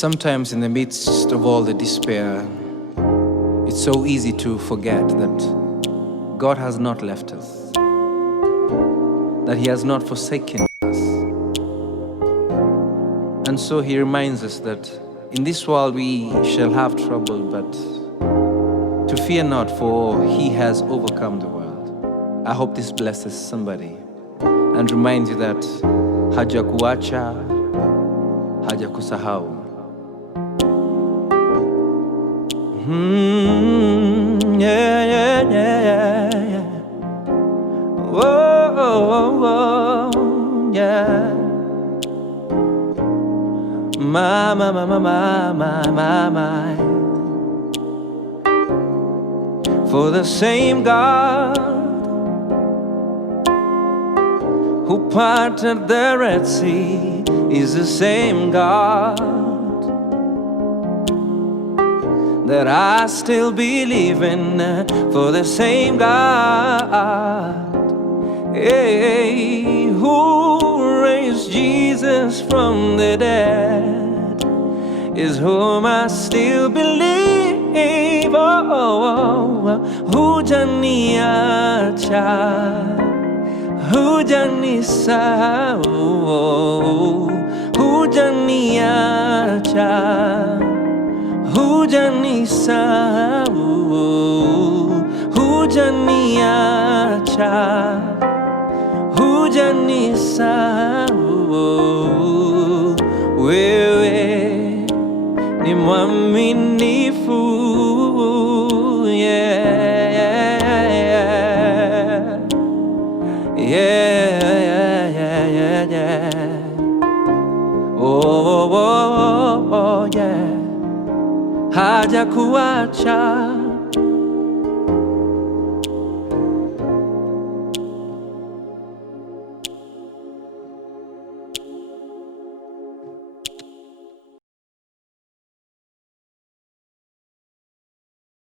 Sometimes in the midst of all the despair, it's so easy to forget that God has not left us, that He has not forsaken us. And so He reminds us that in this world we shall have trouble, but to fear not, for He has overcome the world. I hope this blesses somebody and reminds you that hajakuacha, hajakusahau. Yeah, yeah, yeah, yeah. Whoa, oh, oh, yeah. My, my, my, my, my, my, my. For the same God who parted the Red Sea is the same God that I still believe in, for the same God, hey, who raised Jesus from the dead is whom I still believe. Oh, Hujaniacha-Daudd, Hujaniacha-Daudd, Hujaniacha-Daudd, Hujaniacha-Daudd, Hujaniacha-Daudd, Hujaniacha-Daudd. Wewe ni mwaminifu, yeah, yeah, yeah, yeah, yeah, yeah. Oh, oh, oh, oh, yeah. Hajakuacha,